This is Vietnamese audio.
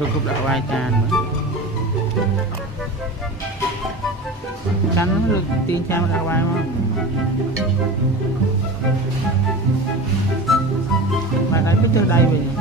tôi cũng đã vai tràn mà chắn nó được tiên cha mà đã vai mà bài này cứ từ đây về